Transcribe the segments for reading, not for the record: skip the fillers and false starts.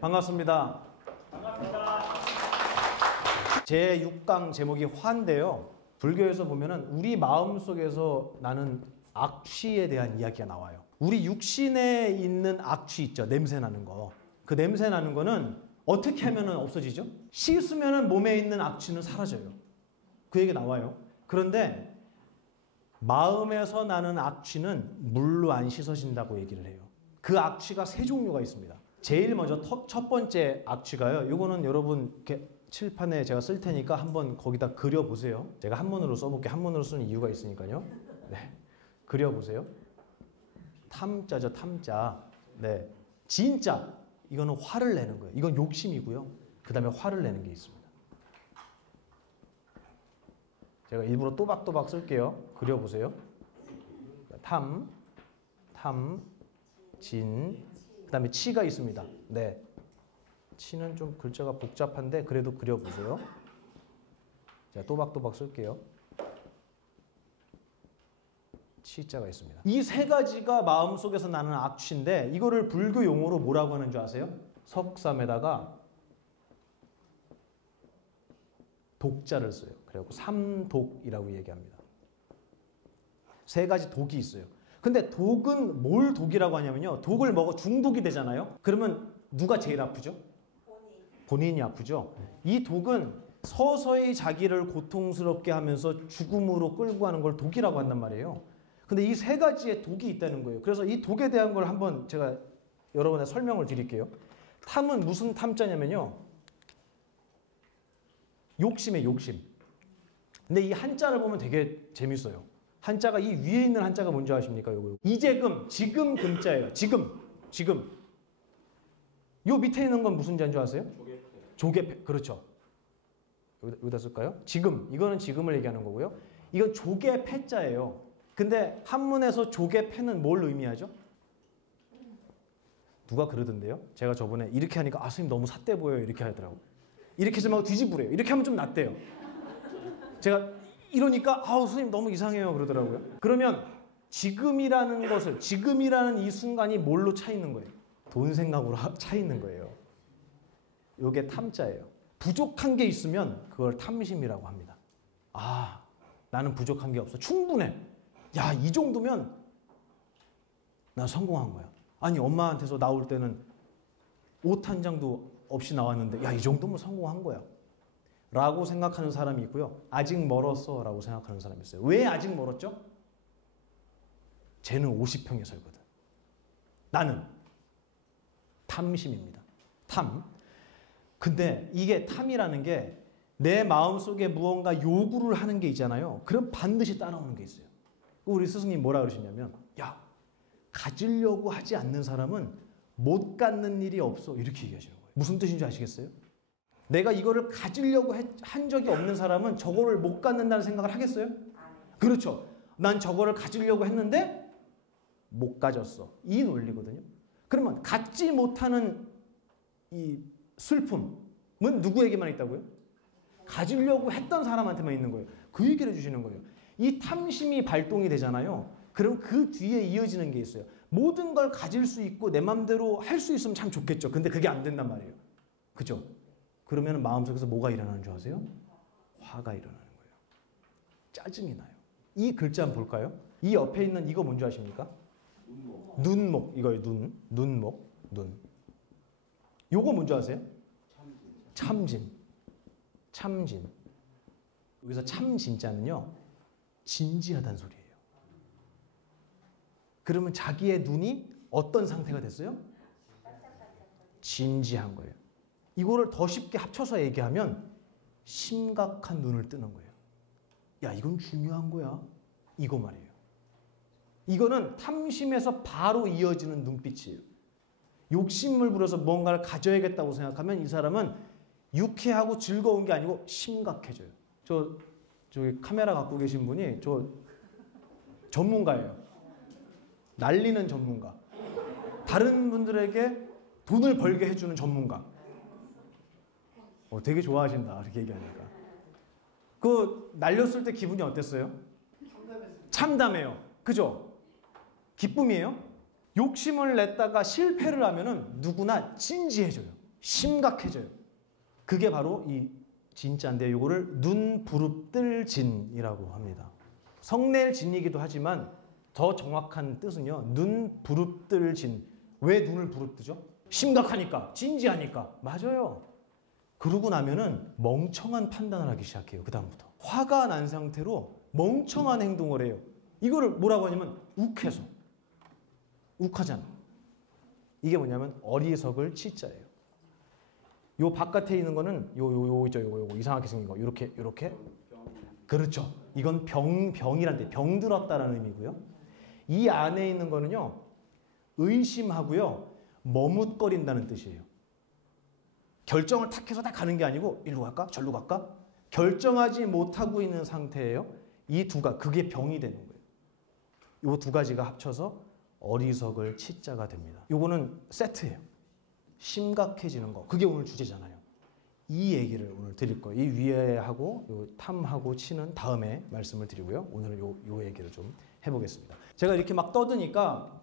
반갑습니다. 반갑습니다. 제 6강 제목이 화인데요. 불교에서 보면은 우리 마음속에서 나는 악취에 대한 이야기가 나와요. 우리 육신에 있는 악취 있죠. 냄새 나는 거. 그 냄새 나는 거는 어떻게 하면은 없어지죠? 씻으면은 몸에 있는 악취는 사라져요. 그 얘기 나와요. 그런데 마음에서 나는 악취는 물로 안 씻어진다고 얘기를 해요. 그 악취가 세 종류가 있습니다. 제일 먼저 첫 번째 악취가요. 이거는 여러분 이렇게 칠판에 제가 쓸 테니까 한번 거기다 그려보세요. 제가 한문으로 써볼게요. 한문으로 쓰는 이유가 있으니까요. 네, 그려보세요. 탐자죠, 탐자. 네, 진짜 이거는 화를 내는 거예요. 이건 욕심이고요. 그 다음에 화를 내는 게 있습니다. 제가 일부러 또박또박 쓸게요. 그려보세요. 탐, 진, 그 다음에 치가 있습니다. 네, 치는 좀 글자가 복잡한데 그래도 그려보세요. 제가 또박또박 쓸게요. 치자가 있습니다. 이 세 가지가 마음속에서 나는 악취인데 이거를 불교 용어로 뭐라고 하는 줄 아세요? 석삼에다가 독자를 써요. 그래갖고 삼독이라고 얘기합니다. 세 가지 독이 있어요. 근데 독은 뭘 독이라고 하냐면요. 독을 먹어 중독이 되잖아요. 그러면 누가 제일 아프죠? 본인이 아프죠. 이 독은 서서히 자기를 고통스럽게 하면서 죽음으로 끌고 가는 걸 독이라고 한단 말이에요. 근데 이 세 가지의 독이 있다는 거예요. 그래서 이 독에 대한 걸 한번 제가 여러분의 설명을 드릴게요. 탐은 무슨 탐자냐면요. 욕심의 욕심. 근데 이 한자를 보면 되게 재밌어요. 한자가 이 위에 있는 한자가 뭔지 아십니까? 요거. 이재금, 지금 금자예요. 지금. 요 밑에 있는 건 무슨 자인 줄 아세요? 조개패. 그렇죠. 여기다 쓸까요? 지금. 이거는 지금을 얘기하는 거고요. 이건 조개패자예요. 근데 한문에서 조개패는 뭘 의미하죠? 누가 그러던데요? 제가 저번에 이렇게 하니까 선생님 너무 삿돼 보여요. 이렇게 하더라고요. 이렇게 좀 하고 뒤집으래요. 이렇게 하면 좀 낫대요. 제가 이러니까 선생님 너무 이상해요 그러더라고요. 그러면 지금이라는 것을, 지금이라는 이 순간이 뭘로 차 있는 거예요? 돈 생각으로 차 있는 거예요. 이게 탐자예요. 부족한 게 있으면 그걸 탐심이라고 합니다. 나는 부족한 게 없어. 충분해. 야, 이 정도면 난 성공한 거야. 아니, 엄마한테서 나올 때는 옷 한 장도 없이 나왔는데 야, 이 정도면 성공한 거야. 라고 생각하는 사람이 있고요. 아직 멀었어 라고 생각하는 사람이 있어요. 왜 아직 멀었죠? 쟤는 50평에 살거든. 나는 탐심입니다. 탐. 근데 이게 탐이라는 게 내 마음속에 무언가 요구를 하는 게 있잖아요. 그럼 반드시 따라오는 게 있어요. 우리 스승님 뭐라 그러시냐면 야, 가지려고 하지 않는 사람은 못 갖는 일이 없어. 이렇게 얘기하시는 거예요. 무슨 뜻인지 아시겠어요? 내가 이거를 가지려고 한 적이 없는 사람은 저거를 못 갖는다는 생각을 하겠어요? 그렇죠. 난 저거를 가지려고 했는데 못 가졌어. 이 논리거든요. 그러면 갖지 못하는 이 슬픔은 누구에게만 있다고요? 가지려고 했던 사람한테만 있는 거예요. 그 얘기를 해주시는 거예요. 이 탐심이 발동이 되잖아요. 그럼 그 뒤에 이어지는 게 있어요. 모든 걸 가질 수 있고 내 맘대로 할 수 있으면 참 좋겠죠. 근데 그게 안 된단 말이에요. 그죠? 그러면 마음속에서 뭐가 일어나는 줄 아세요? 화가 일어나는 거예요. 짜증이 나요. 이 글자 한번 볼까요? 이 옆에 있는 이거 뭔지 아십니까? 눈목. 이거예요. 눈목. 요거 뭔지 아세요? 참진. 여기서 참진자는요. 진지하다는 소리예요. 그러면 자기의 눈이 어떤 상태가 됐어요? 진지한 거예요. 이거를 더 쉽게 합쳐서 얘기하면 심각한 눈을 뜨는 거예요. 야, 이건 중요한 거야. 이거 말이에요. 이거는 탐심에서 바로 이어지는 눈빛이에요. 욕심을 부려서 뭔가를 가져야겠다고 생각하면 이 사람은 유쾌하고 즐거운 게 아니고 심각해져요. 저기 카메라 갖고 계신 분이 전문가예요. 날리는 전문가. 다른 분들에게 돈을 벌게 해주는 전문가. 되게 좋아하신다. 이렇게 얘기하니까. 날렸을 때 기분이 어땠어요? 참담해요. 그죠? 기쁨이에요. 욕심을 냈다가 실패를 하면은 누구나 진지해져요. 심각해져요. 그게 바로 이 진짜인데 이거를 눈 부릅뜰 진이라고 합니다. 성낼 진이기도 하지만 더 정확한 뜻은요. 눈 부릅뜰 진. 왜 눈을 부릅뜨죠? 심각하니까, 진지하니까. 맞아요. 그러고 나면은 멍청한 판단을 하기 시작해요. 그 다음부터. 화가 난 상태로 멍청한 행동을 해요. 이거를 뭐라고 하냐면 욱해서. 욱하잖아. 이게 뭐냐면 어리석을 치자예요. 요 바깥에 있는 거는 요 이상하게 생긴 거. 요렇게. 그렇죠. 이건 병이란 데 병들었다라는 의미고요. 이 안에 있는 거는요. 의심하고요. 머뭇거린다는 뜻이에요. 결정을 탁 해서 딱 가는 게 아니고 일로 갈까? 절로 갈까? 결정하지 못하고 있는 상태예요. 이 그게 병이 되는 거예요. 이 두 가지가 합쳐서 어리석을 치자가 됩니다. 요거는 세트예요. 심각해지는 거. 그게 오늘 주제잖아요. 이 얘기를 오늘 드릴 거예요. 이 위에하고 요 탐하고 치는 다음에 말씀을 드리고요. 오늘은 요 얘기를 좀 해보겠습니다. 제가 이렇게 막 떠드니까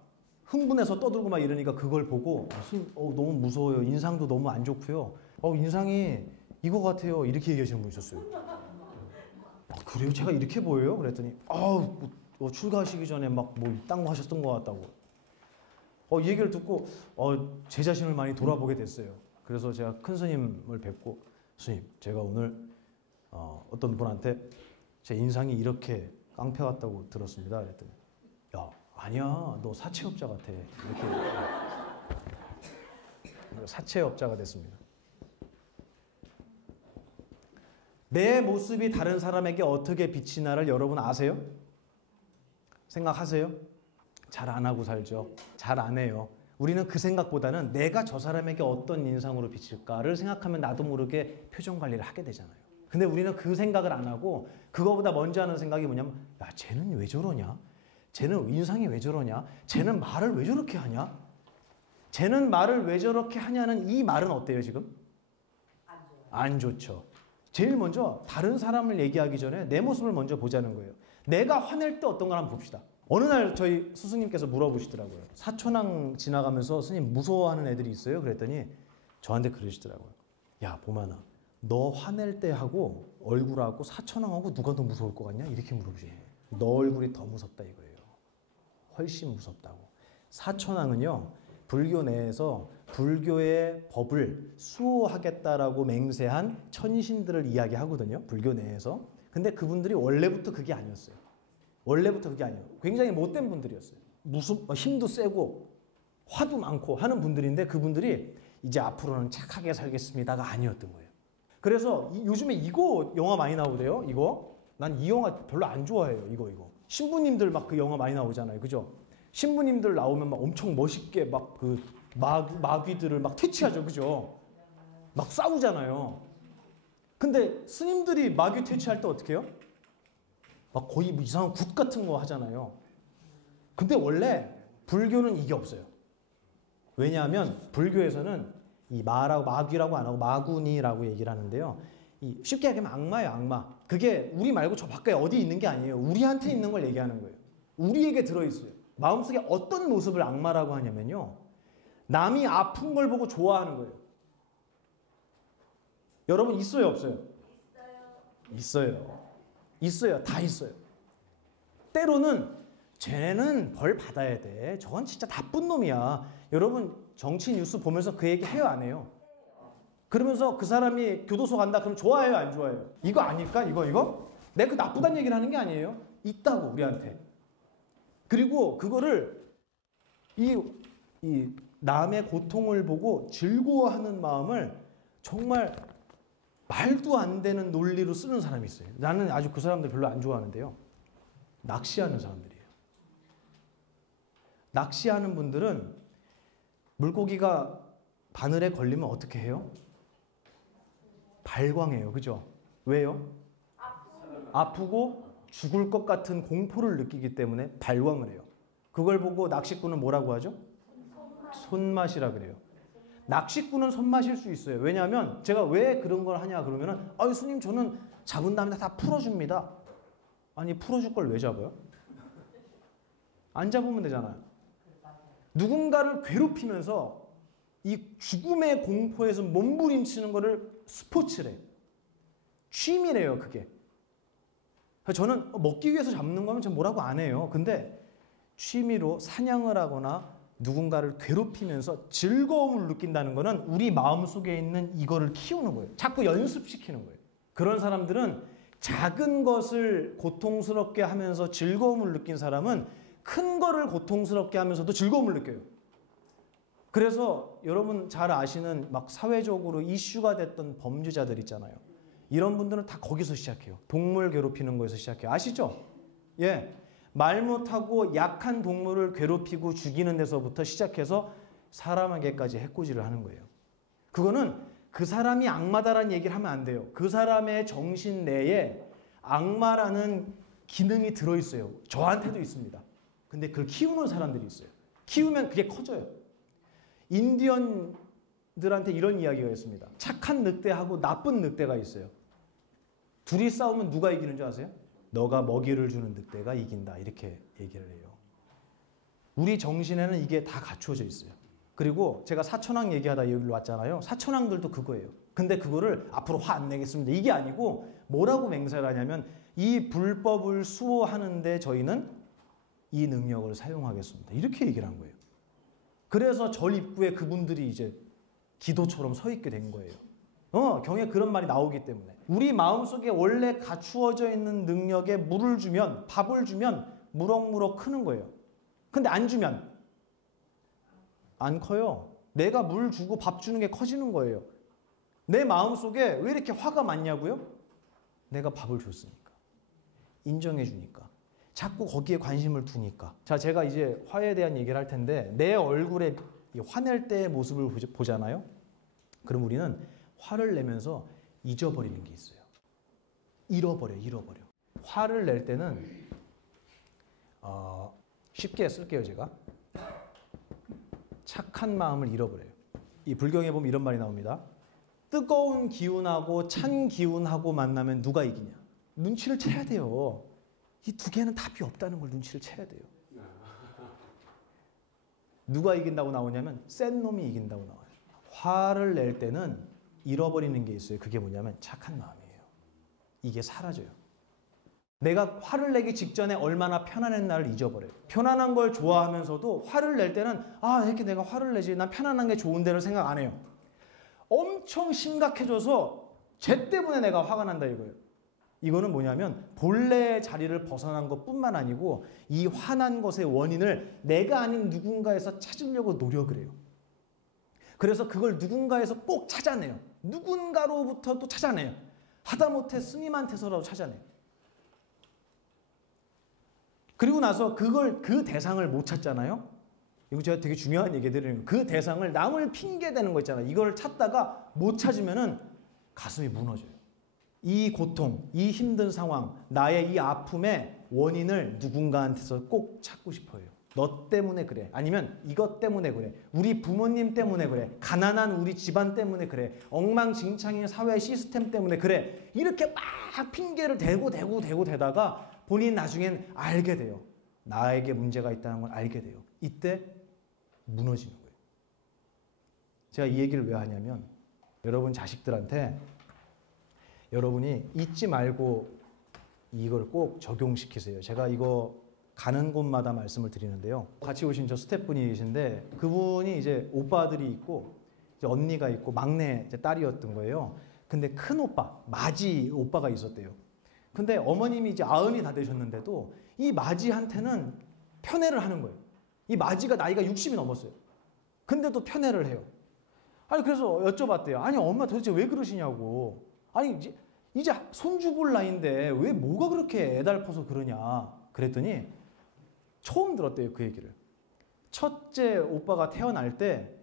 흥분해서 떠들고 막 이러니까 그걸 보고 선생님 너무 무서워요. 인상도 너무 안 좋고요. 인상이 이거 같아요. 이렇게 얘기하시는 분 있었어요. 그래요? 제가 이렇게 보여요? 그랬더니 출가하시기 전에 막 뭐 딴 거 하셨던 것 같다고. 이 얘기를 듣고 제 자신을 많이 돌아보게 됐어요. 그래서 제가 큰 스님을 뵙고 스님 제가 오늘 어떤 분한테 제 인상이 이렇게 깡패 같다고 들었습니다. 그랬더니 야 아니야 너 사채업자 같아. 이렇게 사채업자가 됐습니다. 내 모습이 다른 사람에게 어떻게 비치나를 여러분 아세요? 생각하세요? 잘 안 하고 살죠. 잘 안 해요. 우리는 그 생각보다는 내가 저 사람에게 어떤 인상으로 비칠까를 생각하면 나도 모르게 표정 관리를 하게 되잖아요. 근데 우리는 그 생각을 안 하고 그거보다 먼저 하는 생각이 뭐냐면 야 쟤는 왜 저러냐? 쟤는 인상이 왜 저러냐? 쟤는 말을 왜 저렇게 하냐? 쟤는 말을 왜 저렇게 하냐는 이 말은 어때요 지금? 안 좋죠. 제일 먼저 다른 사람을 얘기하기 전에 내 모습을 먼저 보자는 거예요. 내가 화낼 때 어떤 걸 한번 봅시다. 어느 날 저희 스승님께서 물어보시더라고요. 사촌항 지나가면서 스님 무서워하는 애들이 있어요? 그랬더니 저한테 그러시더라고요. 야 보만아 너 화낼 때 하고 얼굴하고 사촌항하고 누가 더 무서울 것 같냐? 이렇게 물어보시는 거예요. 너 얼굴이 더 무섭다 이거예요. 훨씬 무섭다고. 사촌항은요. 불교 내에서 불교의 법을 수호하겠다라고 맹세한 천신들을 이야기하거든요. 불교 내에서. 근데 그분들이 원래부터 그게 아니었어요. 원래부터 그게 아니에요. 굉장히 못된 분들이었어요. 힘도 세고 화도 많고 하는 분들인데 그분들이 이제 앞으로는 착하게 살겠습니다가 아니었던 거예요. 그래서 요즘에 이거 영화 많이 나오대요. 이거. 난 이 영화 별로 안 좋아해요. 이거. 신부님들 막 그 영화 많이 나오잖아요. 그죠? 신부님들 나오면 막 엄청 멋있게 막 그 마귀들을 막 퇴치하죠. 그죠? 막 싸우잖아요. 근데 스님들이 마귀 퇴치할 때 어떻게 해요? 막 거의 뭐 이상한 굿 같은 거 하잖아요. 근데 원래 불교는 이게 없어요. 왜냐하면 불교에서는 이 마귀라고 안 하고 마구니라고 얘기를 하는데요. 쉽게 얘기하면 악마예요, 악마. 그게 우리 말고 저 밖에 어디 있는 게 아니에요. 우리한테 있는 걸 얘기하는 거예요. 우리에게 들어있어요. 마음속에 어떤 모습을 악마라고 하냐면요. 남이 아픈 걸 보고 좋아하는 거예요. 여러분 있어요, 없어요? 있어요. 다 있어요. 때로는 쟤는 벌 받아야 돼. 저건 진짜 나쁜 놈이야. 여러분 정치 뉴스 보면서 그 얘기 해요, 안 해요? 그러면서 그 사람이 교도소 간다 그러면 좋아해요, 안 좋아해요? 이거 아닐까? 이거? 내가 그 나쁘다는 얘기를 하는 게 아니에요. 있다고 우리한테. 그리고 그거를 이 남의 고통을 보고 즐거워하는 마음을 정말 말도 안 되는 논리로 쓰는 사람이 있어요. 나는 아주 그 사람들 별로 안 좋아하는데요. 낚시하는 사람들이에요. 낚시하는 분들은 물고기가 바늘에 걸리면 어떻게 해요? 발광해요. 그죠? 왜요? 아프고 죽을 것 같은 공포를 느끼기 때문에 발광을 해요. 그걸 보고 낚시꾼은 뭐라고 하죠? 손맛이라 그래요. 낚시꾼은 손맛일 수 있어요. 왜냐하면 제가 왜 그런 걸 하냐 그러면은 스님 저는 잡은 다음에 다 풀어줍니다. 아니 풀어줄 걸 왜 잡아요? 안 잡으면 되잖아요. 누군가를 괴롭히면서 이 죽음의 공포에서 몸부림치는 거를 스포츠래. 취미래요, 그게. 저는 먹기 위해서 잡는 거면 전 뭐라고 안 해요. 근데 취미로 사냥을 하거나 누군가를 괴롭히면서 즐거움을 느낀다는 거는 우리 마음속에 있는 이거를 키우는 거예요. 자꾸 연습시키는 거예요. 그런 사람들은 작은 것을 고통스럽게 하면서 즐거움을 느낀 사람은 큰 거를 고통스럽게 하면서도 즐거움을 느껴요. 그래서 여러분 잘 아시는 막 사회적으로 이슈가 됐던 범죄자들 있잖아요. 이런 분들은 다 거기서 시작해요. 동물 괴롭히는 거에서 시작해요. 아시죠? 예. 말 못하고 약한 동물을 괴롭히고 죽이는 데서부터 시작해서 사람에게까지 해코지를 하는 거예요. 그거는 그 사람이 악마다라는 얘기를 하면 안 돼요. 그 사람의 정신 내에 악마라는 기능이 들어있어요. 저한테도 있습니다. 근데 그걸 키우는 사람들이 있어요. 키우면 그게 커져요. 인디언들한테 이런 이야기가 있습니다. 착한 늑대하고 나쁜 늑대가 있어요. 둘이 싸우면 누가 이기는 줄 아세요? 너가 먹이를 주는 늑대가 이긴다. 이렇게 얘기를 해요. 우리 정신에는 이게 다 갖추어져 있어요. 그리고 제가 사천왕 얘기하다 여기로 왔잖아요. 사천왕들도 그거예요. 근데 그거를 앞으로 화 안 내겠습니다. 이게 아니고 뭐라고 맹세를 하냐면 이 불법을 수호하는데 저희는 이 능력을 사용하겠습니다. 이렇게 얘기를 한 거예요. 그래서 절 입구에 그분들이 이제 기도처럼 서 있게 된 거예요. 경에 그런 말이 나오기 때문에. 우리 마음속에 원래 갖추어져 있는 능력에 물을 주면, 밥을 주면 무럭무럭 크는 거예요. 근데 안 주면 안 커요. 내가 물 주고 밥 주는 게 커지는 거예요. 내 마음속에 왜 이렇게 화가 많냐고요? 내가 밥을 줬으니까. 인정해 주니까. 자꾸 거기에 관심을 두니까. 자, 제가 이제 화에 대한 얘기를 할 텐데 내 얼굴에 화낼 때의 모습을 보잖아요. 그럼 우리는 화를 내면서 잊어버리는 게 있어요. 잃어버려. 화를 낼 때는 쉽게 쓸게요, 제가. 착한 마음을 잃어버려요. 이 불경에 보면 이런 말이 나옵니다. 뜨거운 기운하고 찬 기운하고 만나면 누가 이기냐? 눈치를 채야 돼요. 이 두 개는 답이 없다는 걸 눈치를 채야 돼요. 누가 이긴다고 나오냐면 센 놈이 이긴다고 나와요. 화를 낼 때는 잃어버리는 게 있어요. 그게 뭐냐면 착한 마음이에요. 이게 사라져요. 내가 화를 내기 직전에 얼마나 편안했나를 잊어버려요. 편안한 걸 좋아하면서도 화를 낼 때는 이렇게 내가 화를 내지. 난 편안한 게 좋은데를 생각 안 해요. 엄청 심각해져서 쟤 때문에 내가 화가 난다 이거예요. 이거는 뭐냐면 본래의 자리를 벗어난 것뿐만 아니고 이 화난 것의 원인을 내가 아닌 누군가에서 찾으려고 노력을 해요. 그래서 그걸 누군가에서 꼭 찾아내요. 누군가로부터 또 찾아내요. 하다못해 스님한테서라도 찾아내요. 그리고 나서 그 대상을 못 찾잖아요. 이거 제가 되게 중요한 얘기 드리는 거예요. 그 대상을 남을 핑계대는 거 있잖아요. 이걸 찾다가 못 찾으면은 가슴이 무너져요. 이 고통, 이 힘든 상황, 나의 이 아픔의 원인을 누군가한테서 꼭 찾고 싶어요. 너 때문에 그래. 아니면 이것 때문에 그래. 우리 부모님 때문에 그래. 가난한 우리 집안 때문에 그래. 엉망진창인 사회 시스템 때문에 그래. 이렇게 막 핑계를 대다가 본인 나중엔 알게 돼요. 나에게 문제가 있다는 걸 알게 돼요. 이때 무너지는 거예요. 제가 이 얘기를 왜 하냐면 여러분 자식들한테 여러분이 잊지 말고 이걸 꼭 적용시키세요. 제가 이거 가는 곳마다 말씀을 드리는데요. 같이 오신 저 스태프분이 계신데 그분이 이제 오빠들이 있고 이제 언니가 있고 막내 이제 딸이었던 거예요. 근데 큰 오빠, 마지 오빠가 있었대요. 근데 어머님이 이제 90이 다 되셨는데도 이 마지한테는 편애를 하는 거예요. 이 마지가 나이가 60이 넘었어요. 근데도 편애를 해요. 아니 그래서 여쭤봤대요. 아니 엄마 도대체 왜 그러시냐고. 아니 이제 손주 볼 나이인데 왜 뭐가 그렇게 애달퍼서 그러냐. 그랬더니 처음 들었대요. 그 얘기를. 첫째 오빠가 태어날 때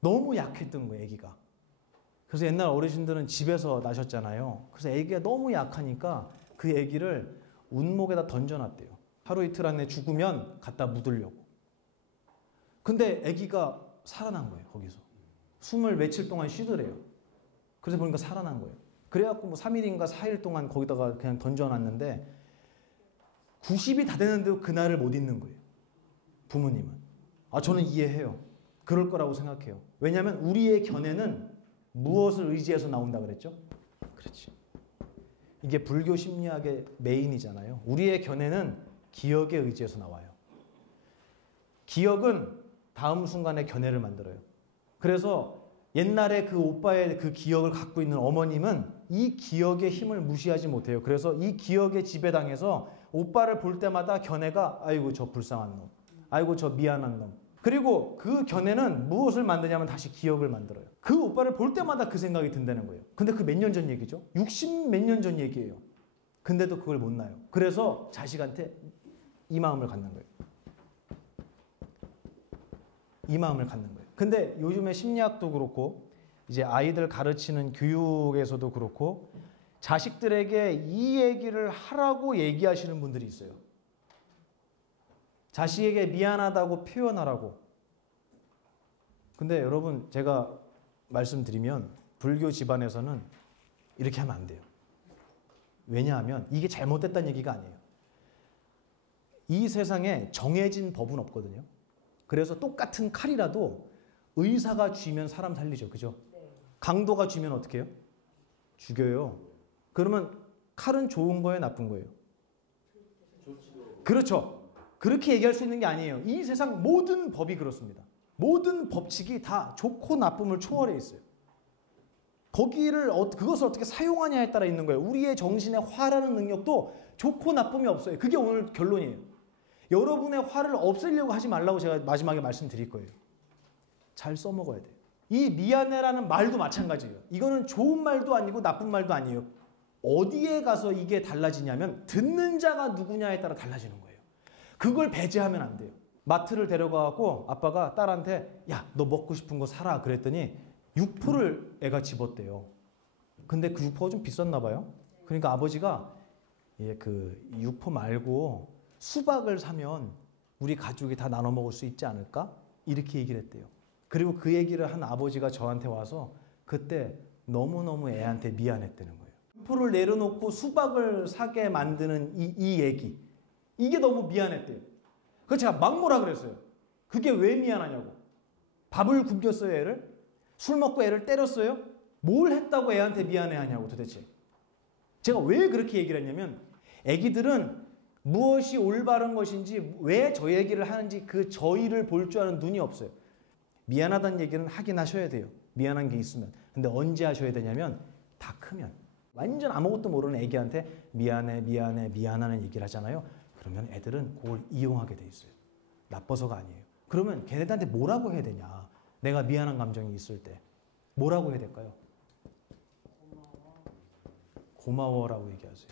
너무 약했던 거예요. 아기가. 그래서 옛날 어르신들은 집에서 나셨잖아요. 그래서 아기가 너무 약하니까 그 아기를 운목에다 던져놨대요. 하루 이틀 안에 죽으면 갖다 묻으려고. 근데 아기가 살아난 거예요. 거기서. 숨을 며칠 동안 쉬더래요. 그래서 보니까 살아난 거예요. 그래갖고 뭐 3일인가 4일 동안 거기다가 그냥 던져놨는데 90이 다 되는데도 그날을 못 잊는 거예요. 부모님은. 저는 이해해요. 그럴 거라고 생각해요. 왜냐하면 우리의 견해는 무엇을 의지해서 나온다 그랬죠? 그렇지. 이게 불교 심리학의 메인이잖아요. 우리의 견해는 기억에 의지해서 나와요. 기억은 다음 순간에 견해를 만들어요. 그래서 옛날에 그 오빠의 그 기억을 갖고 있는 어머님은 이 기억의 힘을 무시하지 못해요. 그래서 이 기억에 지배당해서 오빠를 볼 때마다 견해가 아이고 저 불쌍한 놈, 아이고 저 미안한 놈. 그리고 그 견해는 무엇을 만드냐면 다시 기억을 만들어요. 그 오빠를 볼 때마다 그 생각이 든다는 거예요. 근데 그 몇 년 전 얘기죠. 60 몇 년 전 얘기예요. 근데도 그걸 못 놔요. 그래서 자식한테 이 마음을 갖는 거예요. 이 마음을 갖는 거예요. 근데 요즘에 심리학도 그렇고 이제 아이들 가르치는 교육에서도 그렇고 자식들에게 이 얘기를 하라고 얘기하시는 분들이 있어요. 자식에게 미안하다고 표현하라고. 근데 여러분 제가 말씀드리면 불교 집안에서는 이렇게 하면 안 돼요. 왜냐하면 이게 잘못됐다는 얘기가 아니에요. 이 세상에 정해진 법은 없거든요. 그래서 똑같은 칼이라도 의사가 쥐면 사람 살리죠. 그죠? 강도가 쥐면 어떻게 해요? 죽여요. 그러면 칼은 좋은 거예요? 나쁜 거예요? 그렇죠. 그렇게 얘기할 수 있는 게 아니에요. 이 세상 모든 법이 그렇습니다. 모든 법칙이 다 좋고 나쁨을 초월해 있어요. 거기를 그것을 어떻게 사용하냐에 따라 있는 거예요. 우리의 정신에 화라는 능력도 좋고 나쁨이 없어요. 그게 오늘 결론이에요. 여러분의 화를 없애려고 하지 말라고 제가 마지막에 말씀드릴 거예요. 잘 써먹어야 돼요. 이 미안해라는 말도 마찬가지예요. 이거는 좋은 말도 아니고 나쁜 말도 아니에요. 어디에 가서 이게 달라지냐면 듣는 자가 누구냐에 따라 달라지는 거예요. 그걸 배제하면 안 돼요. 마트를 데려가고 아빠가 딸한테 야, 너 먹고 싶은 거 사라 그랬더니 육포를 애가 집었대요. 근데 그 육포가 좀 비쌌나 봐요. 그러니까 아버지가 그 육포 말고 수박을 사면 우리 가족이 다 나눠 먹을 수 있지 않을까? 이렇게 얘기를 했대요. 그리고 그 얘기를 한 아버지가 저한테 와서 그때 너무너무 애한테 미안했다는 거예요. 육포를 내려놓고 수박을 사게 만드는 이 얘기. 이게 너무 미안했대요. 그래서 제가 막 뭐라 그랬어요. 그게 왜 미안하냐고. 밥을 굶겼어요, 애를? 술 먹고 애를 때렸어요? 뭘 했다고 애한테 미안해하냐고 도대체. 제가 왜 그렇게 얘기를 했냐면 애기들은 무엇이 올바른 것인지 왜 저 얘기를 하는지 그 저희를 볼 줄 아는 눈이 없어요. 미안하다는 얘기는 하긴 하셔야 돼요. 미안한 게 있으면. 근데 언제 하셔야 되냐면 다 크면. 완전 아무것도 모르는 애기한테 미안해 미안해 미안하는 얘기를 하잖아요. 그러면 애들은 그걸 이용하게 돼 있어요. 나빠서가 아니에요. 그러면 걔네들한테 뭐라고 해야 되냐. 내가 미안한 감정이 있을 때 뭐라고 해야 될까요? 고마워라고 얘기하세요.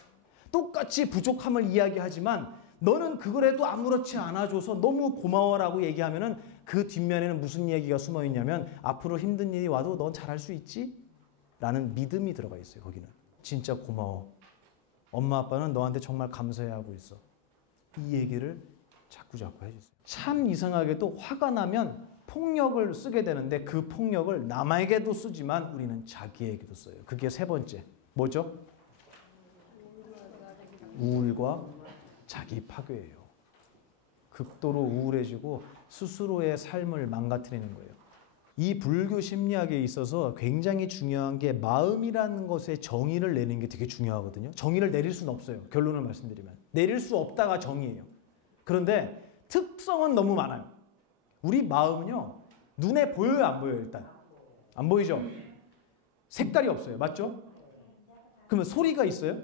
똑같이 부족함을 이야기하지만 너는 그걸 해도 아무렇지 않아줘서 너무 고마워라고 얘기하면은 그 뒷면에는 무슨 얘기가 숨어 있냐면 앞으로 힘든 일이 와도 넌 잘할 수 있지? 라는 믿음이 들어가 있어요. 거기는. 진짜 고마워. 엄마 아빠는 너한테 정말 감사해하고 있어. 이 얘기를 자꾸 해주세요. 참 이상하게도 화가 나면 폭력을 쓰게 되는데 그 폭력을 남에게도 쓰지만 우리는 자기에게도 써요. 그게 세 번째. 뭐죠? 우울과 자기 파괴예요. 극도로 우울해지고 스스로의 삶을 망가뜨리는 거예요. 이 불교 심리학에 있어서 굉장히 중요한 게 마음이라는 것에 정의를 내는 게 되게 중요하거든요. 정의를 내릴 수는 없어요. 결론을 말씀드리면. 내릴 수 없다가 정의예요. 그런데 특성은 너무 많아요. 우리 마음은요. 눈에 보여요? 안 보여요? 일단. 안 보이죠? 색깔이 없어요. 맞죠? 그러면 소리가 있어요?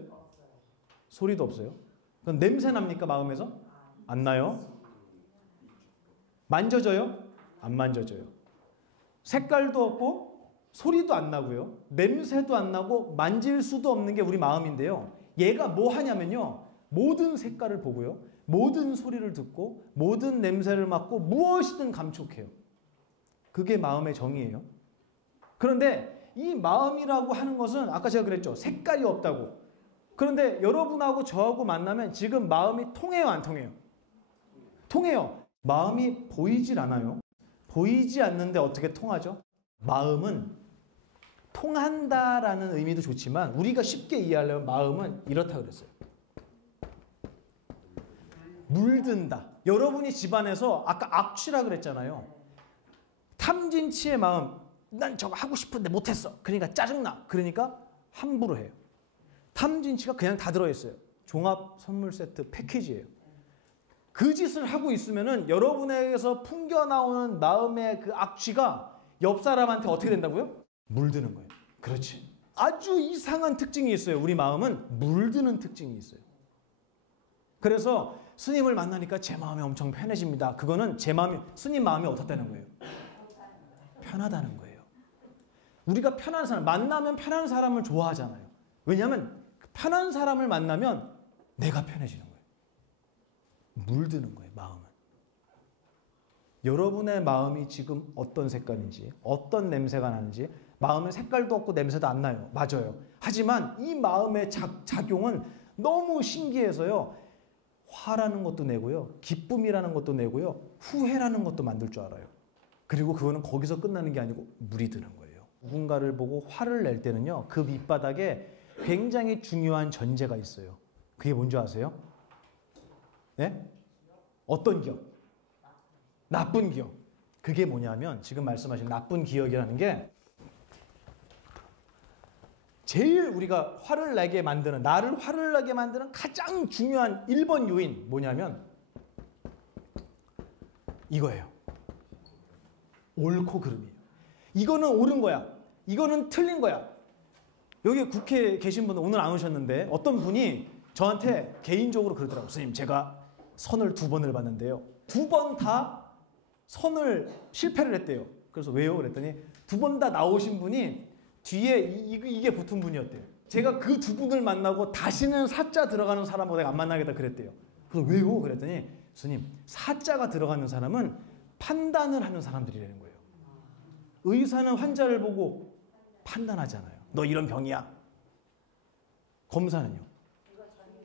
소리도 없어요. 그럼 냄새 납니까? 마음에서? 안 나요? 만져져요? 안 만져져요. 색깔도 없고 소리도 안 나고요. 냄새도 안 나고 만질 수도 없는 게 우리 마음인데요. 얘가 뭐 하냐면요. 모든 색깔을 보고요. 모든 소리를 듣고 모든 냄새를 맡고 무엇이든 감촉해요. 그게 마음의 정의예요. 그런데 이 마음이라고 하는 것은 아까 제가 그랬죠. 색깔이 없다고. 그런데 여러분하고 저하고 만나면 지금 마음이 통해요? 안 통해요? 통해요. 마음이 보이질 않아요. 보이지 않는데 어떻게 통하죠? 마음은 통한다라는 의미도 좋지만 우리가 쉽게 이해하려면 마음은 이렇다 그랬어요. 물든다. 여러분이 집안에서 아까 악취라 그랬잖아요. 탐진치의 마음, 난 저거 하고 싶은데 못했어. 그러니까 짜증나. 그러니까 함부로 해요. 탐진치가 그냥 다 들어있어요. 종합 선물 세트 패키지예요. 그 짓을 하고 있으면은 여러분에게서 풍겨나오는 마음의 그 악취가 옆 사람한테 어떻게 된다고요? 물드는 거예요. 그렇지. 아주 이상한 특징이 있어요. 우리 마음은 물드는 특징이 있어요. 그래서 스님을 만나니까 제 마음이 엄청 편해집니다. 그거는 제 마음이, 스님 마음이 어떻다는 거예요? 편하다는 거예요. 우리가 편한 사람, 만나면 편한 사람을 좋아하잖아요. 왜냐하면 편한 사람을 만나면 내가 편해지는 거예요. 물드는 거예요, 마음은. 여러분의 마음이 지금 어떤 색깔인지, 어떤 냄새가 나는지, 마음의 색깔도 없고 냄새도 안 나요. 맞아요. 하지만 이 마음의 작용은 너무 신기해서요. 화라는 것도 내고요. 기쁨이라는 것도 내고요. 후회라는 것도 만들 줄 알아요. 그리고 그거는 거기서 끝나는 게 아니고 물이 드는 거예요. 누군가를 보고 화를 낼 때는요. 그 밑바닥에 굉장히 중요한 전제가 있어요. 그게 뭔지 아세요? 네? 어떤 기억? 나쁜 기억. 그게 뭐냐면 지금 말씀하신 나쁜 기억이라는 게 제일 우리가 화를 내게 만드는, 나를 화를 내게 만드는 가장 중요한 1번 요인 뭐냐면 이거예요. 옳고 그름이에요. 이거는 옳은 거야. 이거는 틀린 거야. 여기 국회에 계신 분은 오늘 안 오셨는데 어떤 분이 저한테 개인적으로 그러더라고요. 선생님, 제가 선을 2번을 봤는데요. 2번 다 선을 실패를 했대요. 그래서 왜요? 그랬더니 2번 다 나오신 분이 뒤에 이게 붙은 분이었대요. 제가 그 2분을 만나고 다시는 사자 들어가는 사람하고 내가 안 만나겠다 그랬대요. 그래서 왜요? 그랬더니 스님, 사자가 들어가는 사람은 판단을 하는 사람들이라는 거예요. 의사는 환자를 보고 판단하잖아요. 너 이런 병이야. 검사는요?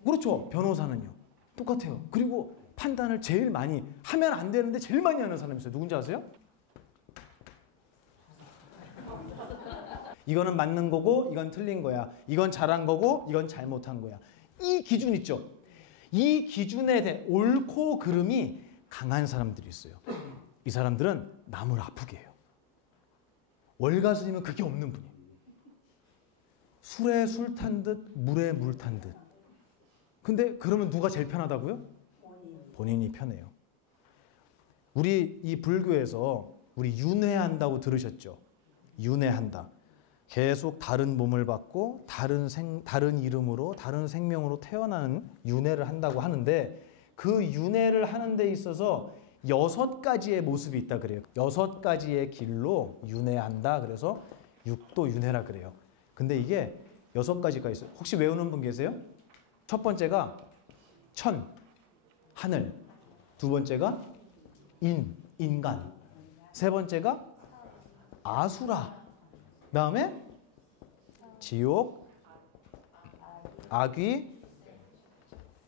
그렇죠. 변호사는요? 똑같아요. 그리고 판단을 제일 많이 하면 안 되는데 제일 많이 하는 사람이 있어요. 누군지 아세요? 이거는 맞는 거고 이건 틀린 거야. 이건 잘한 거고 이건 잘못한 거야. 이 기준 있죠? 이 기준에 대해 옳고 그름이 강한 사람들이 있어요. 이 사람들은 남을 아프게 해요. 월가스님은 그게 없는 분이에요. 술에 술 탄 듯 물에 물 탄 듯. 근데 그러면 누가 제일 편하다고요? 본인이 편해요. 우리 이 불교에서 우리 윤회한다고 들으셨죠? 윤회한다. 계속 다른 몸을 받고 다른 이름으로 다른 생명으로 태어나는 윤회를 한다고 하는데 그 윤회를 하는 데 있어서 6가지의 모습이 있다 그래요. 6가지의 길로 윤회한다. 그래서 육도 윤회라 그래요. 근데 이게 6가지가 있어요. 혹시 외우는 분 계세요? 첫 번째가 천, 하늘. 두 번째가 인간. 세 번째가 아수라. 다음에 지옥, 악귀.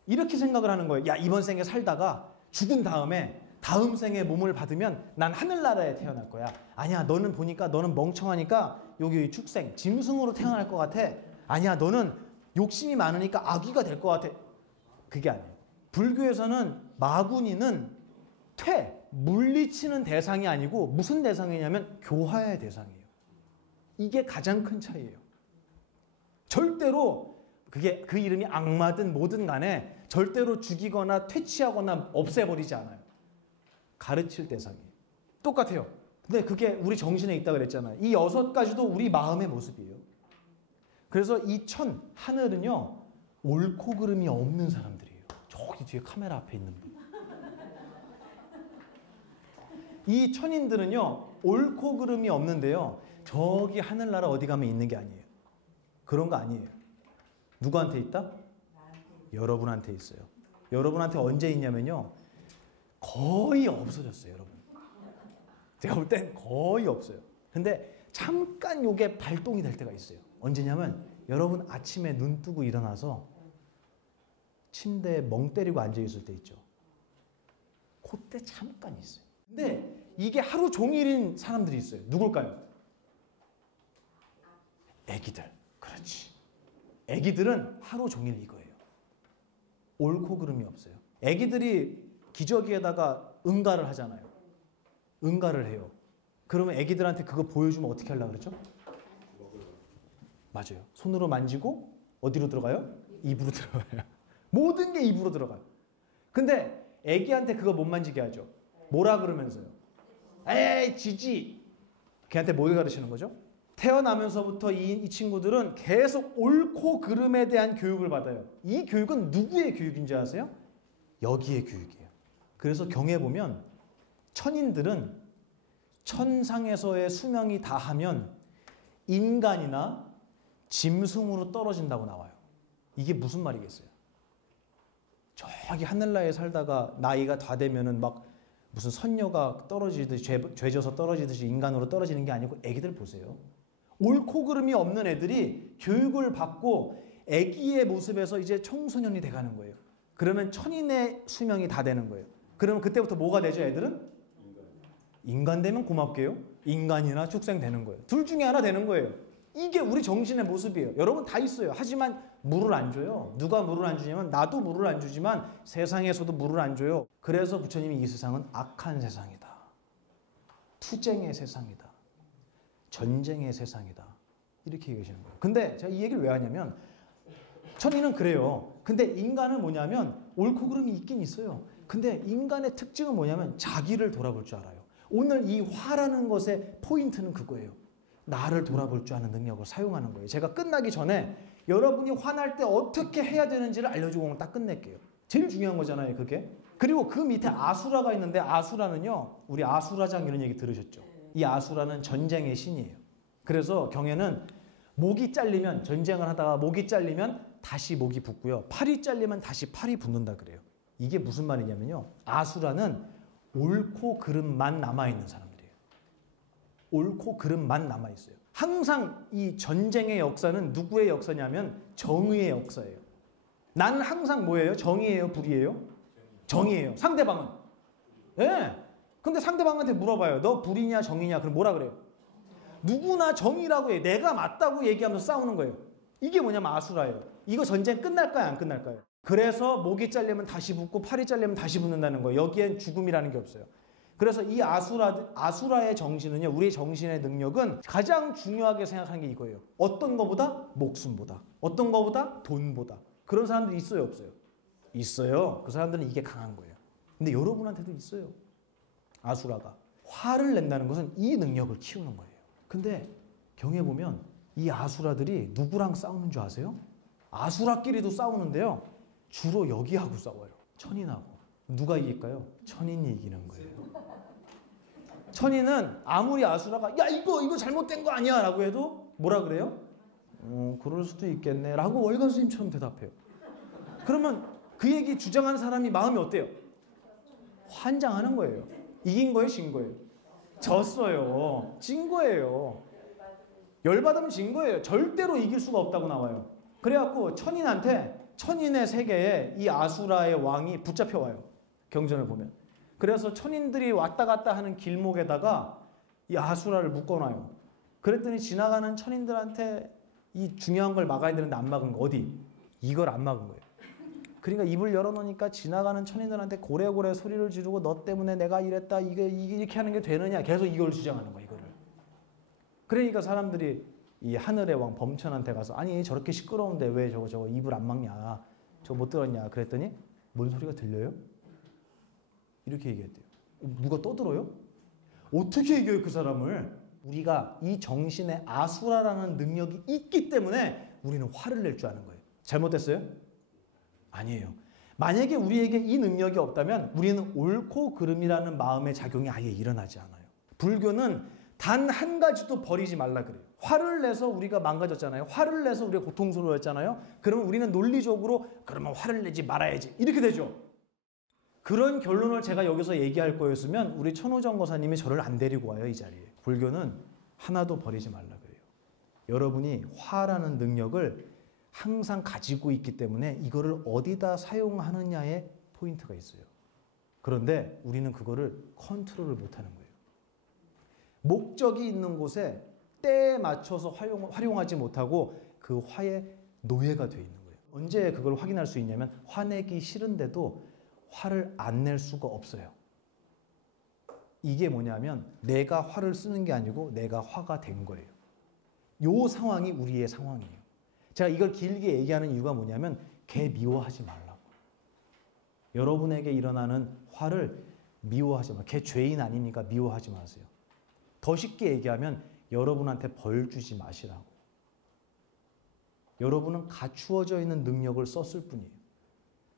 이렇게 생각을 하는 거예요. 야, 이번 생에 살다가 죽은 다음에 다음 생에 몸을 받으면 난 하늘나라에 태어날 거야. 아니야, 너는 보니까 너는 멍청하니까 여기 축생, 짐승으로 태어날 것 같아. 아니야, 너는 욕심이 많으니까 악귀가 될 것 같아. 그게 아니에요. 불교에서는 마구니는 물리치는 대상이 아니고 무슨 대상이냐면 교화의 대상이에요. 이게 가장 큰 차이예요. 절대로 그게 그 이름이 악마든 뭐든 간에 절대로 죽이거나 퇴치하거나 없애버리지 않아요. 가르칠 대상이에요. 똑같아요. 근데 그게 우리 정신에 있다 그랬잖아요. 이 6가지도 우리 마음의 모습이에요. 그래서 이 천, 하늘은요, 옳고 그름이 없는 사람들이에요. 저기 뒤에 카메라 앞에 있는 분. 이 천인들은요, 옳고 그름이 없는데요, 저기 하늘나라 어디 가면 있는 게 아니에요. 그런 거 아니에요. 누구한테 있다? 여러분한테 있어요. 여러분한테 언제 있냐면요, 거의 없어졌어요, 여러분. 제가 볼 땐 거의 없어요. 근데 잠깐 요게 발동이 될 때가 있어요. 언제냐면 여러분 아침에 눈 뜨고 일어나서 침대에 멍 때리고 앉아있을 때 있죠. 그때 잠깐 있어요. 근데 이게 하루 종일인 사람들이 있어요. 누굴까요? 애기들. 그렇지. 애기들은 하루 종일 이거예요. 옳고 그름이 없어요. 애기들이 기저귀에다가 응가를 하잖아요. 응가를 해요. 그러면 애기들한테 그거 보여주면 어떻게 하려고 그랬죠? 맞아요. 손으로 만지고 어디로 들어가요? 입으로 들어가요. 모든 게 입으로 들어가요. 근데 애기한테 그거 못 만지게 하죠. 뭐라 그러면서요? 에이 지지. 걔한테 뭘 가르치는 거죠? 태어나면서부터 이 친구들은 계속 옳고 그름에 대한 교육을 받아요. 이 교육은 누구의 교육인지 아세요? 여기의 교육이에요. 그래서 경에 보면 천인들은 천상에서의 수명이 다하면 인간이나 짐승으로 떨어진다고 나와요. 이게 무슨 말이겠어요? 저기 하늘나라에 살다가 나이가 다 되면은 막 무슨 선녀가 떨어지듯이 죄져서 떨어지듯이 인간으로 떨어지는 게 아니고 애기들 보세요. 옳고 그름이 없는 애들이 교육을 받고 애기의 모습에서 이제 청소년이 돼가는 거예요. 그러면 천인의 수명이 다 되는 거예요. 그러면 그때부터 뭐가 되죠, 애들은? 인간 되면 고맙게요. 인간이나 축생 되는 거예요. 둘 중에 하나 되는 거예요. 이게 우리 정신의 모습이에요. 여러분 다 있어요. 하지만 물을 안 줘요. 누가 물을 안 주냐면 나도 물을 안 주지만 세상에서도 물을 안 줘요. 그래서 부처님이 이 세상은 악한 세상이다. 투쟁의 세상이다. 전쟁의 세상이다. 이렇게 얘기하시는 거예요. 근데 제가 이 얘기를 왜 하냐면 천인은 그래요. 근데 인간은 뭐냐면 옳고 그름이 있긴 있어요. 근데 인간의 특징은 뭐냐면 자기를 돌아볼 줄 알아요. 오늘 이 화라는 것의 포인트는 그거예요. 나를 돌아볼 줄 아는 능력을 사용하는 거예요. 제가 끝나기 전에 여러분이 화날 때 어떻게 해야 되는지를 알려주고 오늘 딱 끝낼게요. 제일 중요한 거잖아요, 그게. 그리고 그 밑에 아수라가 있는데 아수라는요, 우리 아수라장 이런 얘기 들으셨죠? 이 아수라는 전쟁의 신이에요. 그래서 경에는 목이 잘리면 전쟁을 하다가 목이 잘리면 다시 목이 붙고요. 팔이 잘리면 다시 팔이 붙는다 그래요. 이게 무슨 말이냐면요. 아수라는 옳고 그름만 남아있는 사람들이에요. 옳고 그름만 남아있어요. 항상 이 전쟁의 역사는 누구의 역사냐면 정의의 역사예요. 나는 항상 뭐예요? 정의예요? 불이에요? 정의예요. 상대방은? 예. 네. 근데 상대방한테 물어봐요. 너 불이냐 정의냐? 그럼 뭐라 그래요? 누구나 정의라고 해. 내가 맞다고 얘기하면서 싸우는 거예요. 이게 뭐냐면 아수라예요. 이거 전쟁 끝날까요? 안 끝날까요? 그래서 목이 잘리면 다시 붙고 팔이 잘리면 다시 붙는다는 거예요. 여기엔 죽음이라는 게 없어요. 그래서 이 아수라의 정신은요. 우리의 정신의 능력은 가장 중요하게 생각하는 게 이거예요. 어떤 거보다? 목숨보다. 어떤 거보다? 돈보다. 그런 사람들이 있어요? 없어요? 있어요. 그 사람들은 이게 강한 거예요. 근데 여러분한테도 있어요. 아수라가. 화를 낸다는 것은 이 능력을 키우는 거예요. 근데 경에 보면 이 아수라들이 누구랑 싸우는 줄 아세요? 아수라끼리도 싸우는데요. 주로 여기하고 싸워요. 천인하고. 누가 이길까요? 천인이 이기는 거예요. 천인은 아무리 아수라가 야 이거 잘못된 거 아니야 라고 해도 뭐라 그래요? 그럴 수도 있겠네 라고 월간 스님처럼 대답해요. 그러면 그 얘기 주장하는 사람이 마음이 어때요? 환장하는 거예요. 이긴 거예요? 진 거예요? 졌어요. 진 거예요. 열받으면 진 거예요. 절대로 이길 수가 없다고 나와요. 그래갖고 천인의 세계에 이 아수라의 왕이 붙잡혀 와요. 경전을 보면. 그래서 천인들이 왔다 갔다 하는 길목에다가 이 아수라를 묶어놔요. 그랬더니 지나가는 천인들한테 이 중요한 걸 막아야 되는데 안 막은 거. 어디? 이걸 안 막은 거예요. 그러니까 입을 열어놓으니까 지나가는 천인들한테 고래고래 소리를 지르고 너 때문에 내가 이랬다 이게 이렇게 하는 게 되느냐 계속 이걸 주장하는 거야. 이거를. 그러니까 사람들이 이 하늘의 왕 범천한테 가서 아니 저렇게 시끄러운데 왜 저거 입을 안 막냐 저거 못 들었냐 그랬더니 뭔 소리가 들려요? 이렇게 얘기했대요. 누가 떠들어요? 어떻게 이겨요 그 사람을? 우리가 이 정신에 아수라라는 능력이 있기 때문에 우리는 화를 낼 줄 아는 거예요. 잘못됐어요? 아니에요. 만약에 우리에게 이 능력이 없다면 우리는 옳고 그름이라는 마음의 작용이 아예 일어나지 않아요. 불교는 단 한 가지도 버리지 말라 그래요. 화를 내서 우리가 망가졌잖아요. 화를 내서 우리가 고통스러웠잖아요. 그러면 우리는 논리적으로 그러면 화를 내지 말아야지 이렇게 되죠. 그런 결론을 제가 여기서 얘기할 거였으면 우리 천우정 거사님이 저를 안 데리고 와요 이 자리에. 불교는 하나도 버리지 말라 그래요. 여러분이 화라는 능력을 항상 가지고 있기 때문에 이거를 어디다 사용하느냐에 포인트가 있어요. 그런데 우리는 그거를 컨트롤을 못하는 거예요. 목적이 있는 곳에 때에 맞춰서 활용하지 못하고 그 화의 노예가 되어 있는 거예요. 언제 그걸 확인할 수 있냐면 화내기 싫은데도 화를 안 낼 수가 없어요. 이게 뭐냐면 내가 화를 쓰는 게 아니고 내가 화가 된 거예요. 요 상황이 우리의 상황이에요. 제가 이걸 길게 얘기하는 이유가 뭐냐면 걔 미워하지 말라고. 여러분에게 일어나는 화를 미워하지 마. 걔 죄인 아니니까 미워하지 마세요. 더 쉽게 얘기하면 여러분한테 벌 주지 마시라고. 여러분은 갖추어져 있는 능력을 썼을 뿐이에요.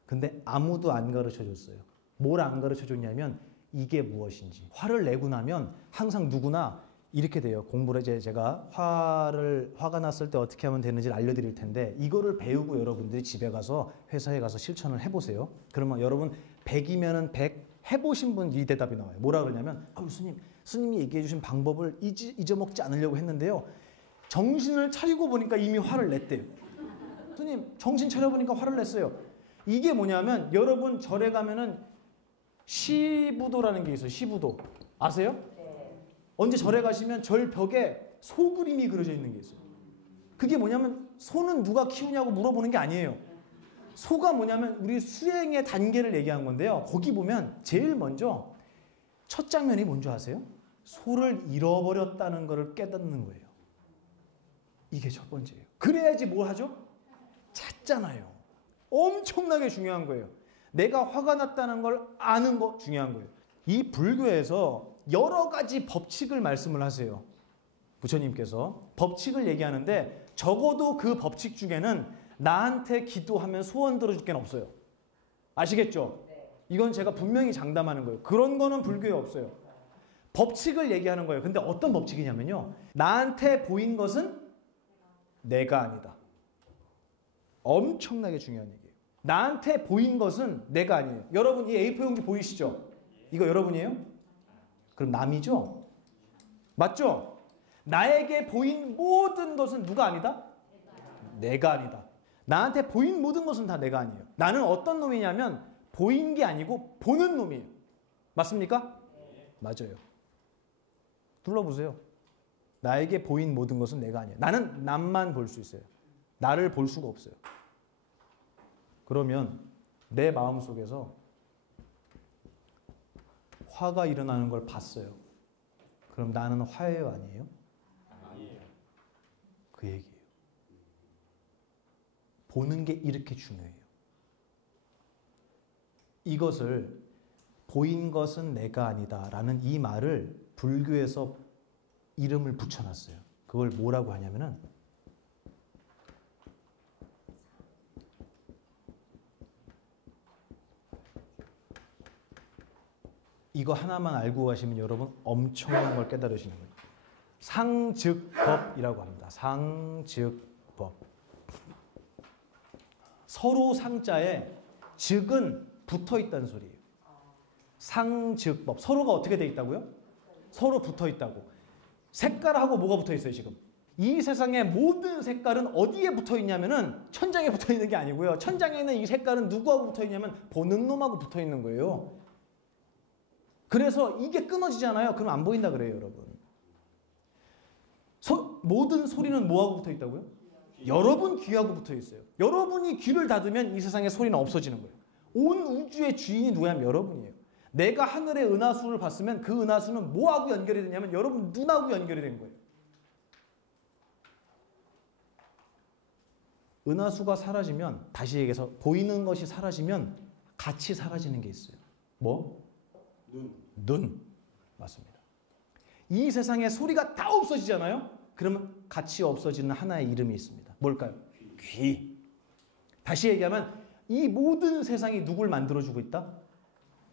근데 아무도 안 가르쳐줬어요. 뭘 안 가르쳐줬냐면 이게 무엇인지. 화를 내고 나면 항상 누구나 이렇게 돼요. 공부를 이제 제가 화가 났을 때 어떻게 하면 되는지를 알려드릴 텐데 이거를 배우고 여러분들이 집에 가서 회사에 가서 실천을 해보세요. 그러면 여러분 100이면은 100 해보신 분 이 대답이 나와요. 뭐라 그러냐면 스님이 얘기해 주신 방법을 잊어먹지 않으려고 했는데요. 정신을 차리고 보니까 이미 화를 냈대요. 스님 정신 차려보니까 화를 냈어요. 이게 뭐냐면 여러분 절에 가면은 시부도라는 게 있어요. 시부도. 아세요? 네. 언제 절에 가시면 절 벽에 소 그림이 그려져 있는 게 있어요. 그게 뭐냐면 소는 누가 키우냐고 물어보는 게 아니에요. 소가 뭐냐면 우리 수행의 단계를 얘기한 건데요. 거기 보면 제일 먼저 첫 장면이 뭔지 아세요? 소를 잃어버렸다는 것을 깨닫는 거예요. 이게 첫 번째예요. 그래야지 뭘 하죠? 찾잖아요. 엄청나게 중요한 거예요. 내가 화가 났다는 걸 아는 거 중요한 거예요. 이 불교에서 여러 가지 법칙을 말씀을 하세요. 부처님께서 법칙을 얘기하는데 적어도 그 법칙 중에는 나한테 기도하면 소원 들어줄 게 없어요. 아시겠죠? 이건 제가 분명히 장담하는 거예요. 그런 거는 불교에 없어요. 법칙을 얘기하는 거예요. 근데 어떤 법칙이냐면요. 나한테 보인 것은 내가 아니다. 엄청나게 중요한 얘기예요. 나한테 보인 것은 내가 아니에요. 여러분 이 A4 용지 보이시죠? 이거 여러분이에요? 그럼 남이죠? 맞죠? 나에게 보인 모든 것은 누가 아니다? 내가 아니다. 나한테 보인 모든 것은 다 내가 아니에요. 나는 어떤 놈이냐면 보인 게 아니고 보는 놈이에요. 맞습니까? 맞아요. 둘러보세요. 나에게 보인 모든 것은 내가 아니에요. 나는 남만 볼 수 있어요. 나를 볼 수가 없어요. 그러면 내 마음속에서 화가 일어나는 걸 봤어요. 그럼 나는 화예요, 아니에요? 아니에요. 그 얘기예요. 보는 게 이렇게 중요해요. 이것을 보인 것은 내가 아니다 라는 이 말을 불교에서 이름을 붙여놨어요. 그걸 뭐라고 하냐면은 이거 하나만 알고 가시면 여러분 엄청난 걸 깨달으시는 거예요. 상즉법이라고 합니다. 상즉법. 서로 상자에 즉은 붙어 있다는 소리예요. 상즉법. 서로가 어떻게 돼 있다고요? 서로 붙어 있다고. 색깔하고 뭐가 붙어 있어요, 지금? 이 세상의 모든 색깔은 어디에 붙어 있냐면은 천장에 붙어 있는 게 아니고요. 천장에 있는 이 색깔은 누구하고 붙어 있냐면 보는 놈하고 붙어 있는 거예요. 그래서 이게 끊어지잖아요. 그럼 안 보인다 그래요, 여러분. 모든 소리는 뭐하고 붙어 있다고요? 여러분 귀하고 붙어 있어요. 여러분이 귀를 닫으면 이 세상의 소리는 없어지는 거예요. 온 우주의 주인이 누구냐면 여러분이에요. 내가 하늘의 은하수를 봤으면 그 은하수는 뭐하고 연결이 되냐면 여러분 눈하고 연결이 된 거예요. 은하수가 사라지면 다시 얘기해서 보이는 것이 사라지면 같이 사라지는 게 있어요. 뭐? 눈. 맞습니다. 이 세상에 소리가 다 없어지잖아요. 그러면 같이 없어지는 하나의 이름이 있습니다. 뭘까요? 귀. 다시 얘기하면 이 모든 세상이 누굴 만들어주고 있다?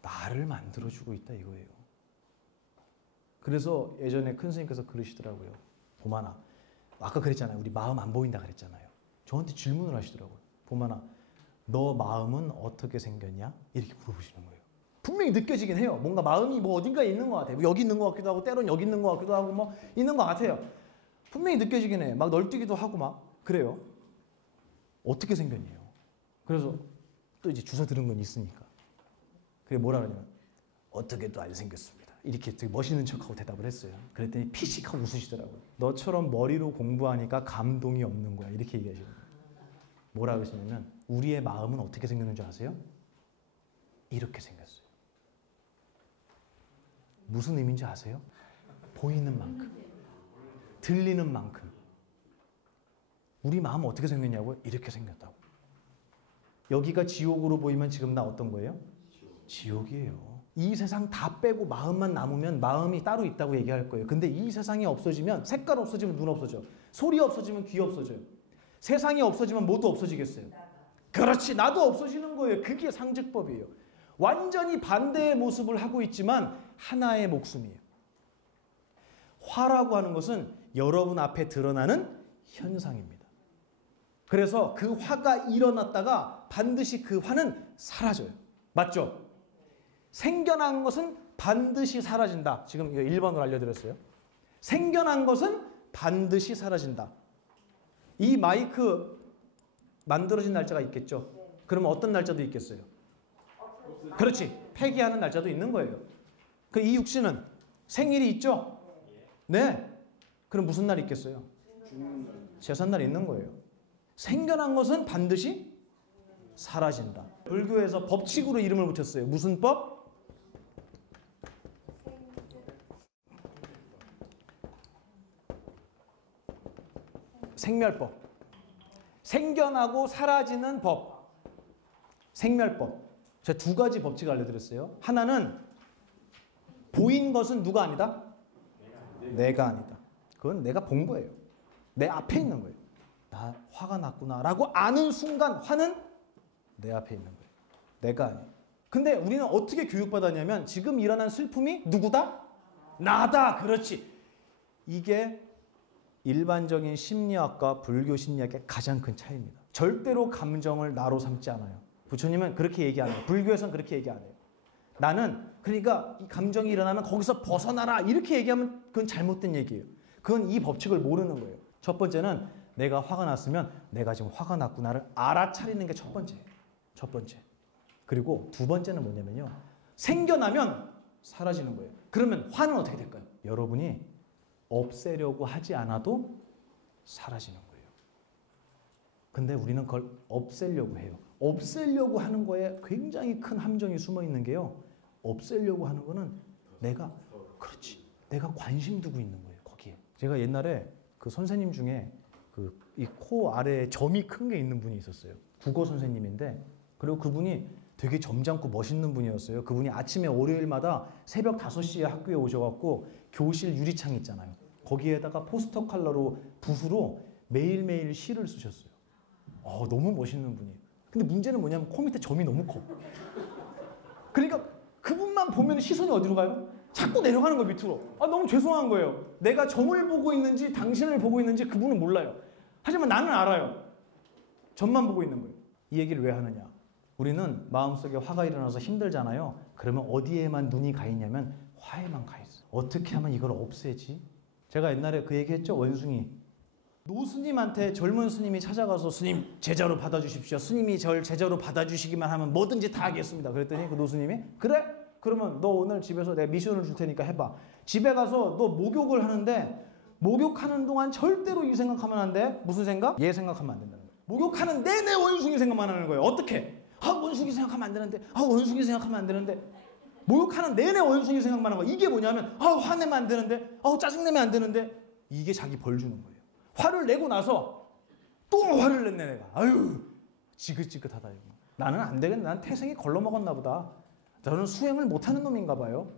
나를 만들어주고 있다 이거예요. 그래서 예전에 큰 스님께서 그러시더라고요. 보만아, 아까 그랬잖아요. 우리 마음 안 보인다 그랬잖아요. 저한테 질문을 하시더라고요. 보만아, 너 마음은 어떻게 생겼냐? 이렇게 물어보시는 거예요. 분명히 느껴지긴 해요. 뭔가 마음이 뭐 어딘가에 있는 것 같아요. 뭐 여기 있는 것 같기도 하고 때로는 여기 있는 것 같기도 하고 뭐 있는 것 같아요. 분명히 느껴지긴 해요. 막 널뛰기도 하고 막 그래요. 어떻게 생겼냐요. 그래서 또 이제 주워 들은 건 있으니까. 그게 뭐라 그러냐면 어떻게 또 안 생겼습니다. 이렇게 되게 멋있는 척하고 대답을 했어요. 그랬더니 피식하고 웃으시더라고요. 너처럼 머리로 공부하니까 감동이 없는 거야. 이렇게 얘기하시는 거예요. 뭐라 그러시냐면 우리의 마음은 어떻게 생겼는 줄 아세요? 이렇게 생겼어요. 무슨 의미인지 아세요? 보이는 만큼, 들리는 만큼. 우리 마음 어떻게 생겼냐고요? 이렇게 생겼다고. 여기가 지옥으로 보이면 지금 나 어떤 거예요? 지옥이에요. 이 세상 다 빼고 마음만 남으면 마음이 따로 있다고 얘기할 거예요. 근데 이 세상이 없어지면, 색깔 없어지면 눈 없어져. 소리 없어지면 귀 없어져요. 세상이 없어지면 뭐도 없어지겠어요? 그렇지, 나도 없어지는 거예요. 그게 상즉법이에요. 완전히 반대의 모습을 하고 있지만 하나의 목숨이에요. 화라고 하는 것은 여러분 앞에 드러나는 현상입니다. 그래서 그 화가 일어났다가 반드시 그 화는 사라져요. 맞죠? 생겨난 것은 반드시 사라진다. 지금 이거 1번으로 알려드렸어요. 생겨난 것은 반드시 사라진다. 이 마이크 만들어진 날짜가 있겠죠? 그러면 어떤 날짜도 있겠어요? 그렇지. 폐기하는 날짜도 있는 거예요. 그 이육 씨는 생일이 있죠? 네. 그럼 무슨 날 있겠어요? 제삿날 있는 거예요. 생겨난 것은 반드시 사라진다. 불교에서 법칙으로 이름을 붙였어요. 무슨 법? 생멸법. 생겨나고 사라지는 법. 생멸법. 제가 두 가지 법칙을 알려드렸어요. 하나는 보인 것은 누가 아니다? 내가 아니다. 그건 내가 본 거예요. 내 앞에 있는 거예요. 나 화가 났구나 라고 아는 순간 화는 내 앞에 있는 거예요. 내가 아니에요. 근데 우리는 어떻게 교육받았냐면 지금 일어난 슬픔이 누구다? 나다. 그렇지. 이게 일반적인 심리학과 불교 심리학의 가장 큰 차이입니다. 절대로 감정을 나로 삼지 않아요. 부처님은 그렇게 얘기 안 해요. 불교에서는 그렇게 얘기 안 해요. 나는 그러니까 이 감정이 일어나면 거기서 벗어나라 이렇게 얘기하면 그건 잘못된 얘기예요. 그건 이 법칙을 모르는 거예요. 첫 번째는 내가 화가 났으면 내가 지금 화가 났구나를 알아차리는 게 첫 번째예요. 첫 번째. 그리고 두 번째는 뭐냐면요. 생겨나면 사라지는 거예요. 그러면 화는 어떻게 될까요? 여러분이 없애려고 하지 않아도 사라지는 거예요. 근데 우리는 그걸 없애려고 해요. 없애려고 하는 거에 굉장히 큰 함정이 숨어 있는 게요. 없애려고 하는 거는 내가 그렇지. 내가 관심 두고 있는 거예요. 거기에. 제가 옛날에 그 선생님 중에 그 이 코 아래에 점이 큰 게 있는 분이 있었어요. 국어 선생님인데 그리고 그분이 되게 점잖고 멋있는 분이었어요. 그분이 아침에 월요일마다 새벽 5시에 학교에 오셔갖고 교실 유리창 있잖아요. 거기에다가 포스터 컬러로 붓으로 매일매일 시를 쓰셨어요. 너무 멋있는 분이에요. 근데 문제는 뭐냐면 코 밑에 점이 너무 커. 그러니까 그분만 보면 시선이 어디로 가요? 자꾸 내려가는 거예요, 밑으로. 너무 죄송한 거예요. 내가 점을 보고 있는지 당신을 보고 있는지 그분은 몰라요. 하지만 나는 알아요. 점만 보고 있는 거예요. 이 얘기를 왜 하느냐. 우리는 마음속에 화가 일어나서 힘들잖아요. 그러면 어디에만 눈이 가 있냐면 화에만 가 있어요. 어떻게 하면 이걸 없애지? 제가 옛날에 그 얘기 했죠. 원숭이. 노스님한테 젊은 스님이 찾아가서 스님 제자로 받아주십시오. 스님이 절 제자로 받아주시기만 하면 뭐든지 다 하겠습니다. 그랬더니 그 노스님이 그래? 그러면 너 오늘 집에서 내가 미션을 줄 테니까 해봐. 집에 가서 너 목욕을 하는데 목욕하는 동안 절대로 이 생각하면 안 돼. 무슨 생각? 얘 생각하면 안 된다는 거예요. 목욕하는 내내 원숭이 생각만 하는 거예요. 어떻게? 원숭이 생각하면 안 되는데 원숭이 생각하면 안 되는데 목욕하는 내내 원숭이 생각만 하는 거예요. 이게 뭐냐면 화내면 안 되는데 짜증내면 안 되는데 이게 자기 벌 주는 거예요. 화를 내고 나서 또 화를 냈네 내가. 아유 지긋지긋하다 이거. 나는 안 되겠네. 난 태생이 걸러먹었나 보다. 저는 수행을 못하는 놈인가 봐요.